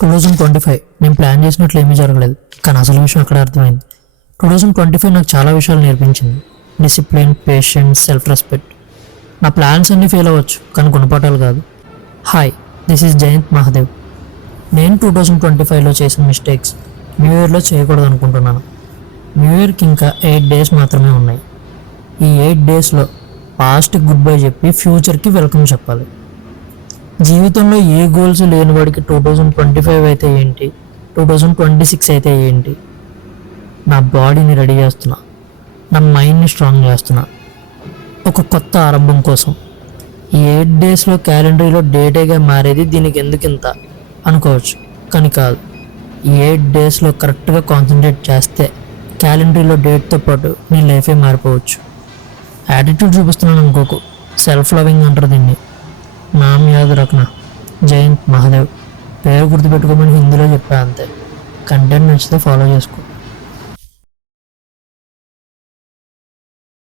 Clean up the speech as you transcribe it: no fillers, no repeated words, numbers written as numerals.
2025 నేను ప్లాన్ చేసినట్లు ఏమీ జరగలేదు, కానీ అసలు విషయం అక్కడ అర్థమైంది. 2025 నాకు చాలా విషయాలు నేర్పించింది. Discipline, patience, self respect. నా ప్లాన్స్ అన్నీ ఫెయిల్ అవ్వచ్చు, కానీ గుణపాఠాలు కాదు. Hi, this is Jayant Mahadev. నేను 2025లో చేసిన మిస్టేక్స్ న్యూ ఇయర్లో చేయకూడదు అనుకుంటున్నాను. న్యూ ఇయర్కి ఇంకా 8 డేస్ మాత్రమే ఉన్నాయి. ఈ 8 డేస్లో పాస్ట్కి గుడ్ బై చెప్పి ఫ్యూచర్కి వెల్కమ్ చెప్పాలి. జీవితంలో ఏ గోల్స్ లేని వాడికి 2025 అయితే ఏంటి, 2026 అయితే ఏంటి? నా బాడీని రెడీ చేస్తున్నా, నా మైండ్ని స్ట్రాంగ్ చేస్తున్నా ఒక కొత్త ఆరంభం కోసం. ఈ 8 డేస్లో క్యాలెండరీలో డేటేగా మారేది దీనికి ఎందుకు ఇంత అనుకోవచ్చు, కానీ కాదు. ఈ 8 డేస్లో కరెక్ట్గా కాన్సన్ట్రేట్ చేస్తే క్యాలెండరీలో డేట్తో పాటు నీ లైఫే మారిపోవచ్చు. యాటిట్యూడ్ చూపిస్తున్నాను అనుకోకు, సెల్ఫ్ లవింగ్ అంటారు దీన్ని. నామ్ యాద్ రఖనా, జయంత్ మహాదేవ్. పేరు గుర్తుపెట్టుకోమని హిందీలో చెప్పా అంతే. కంటెంట్ నచ్చితే ఫాలో చేసుకో.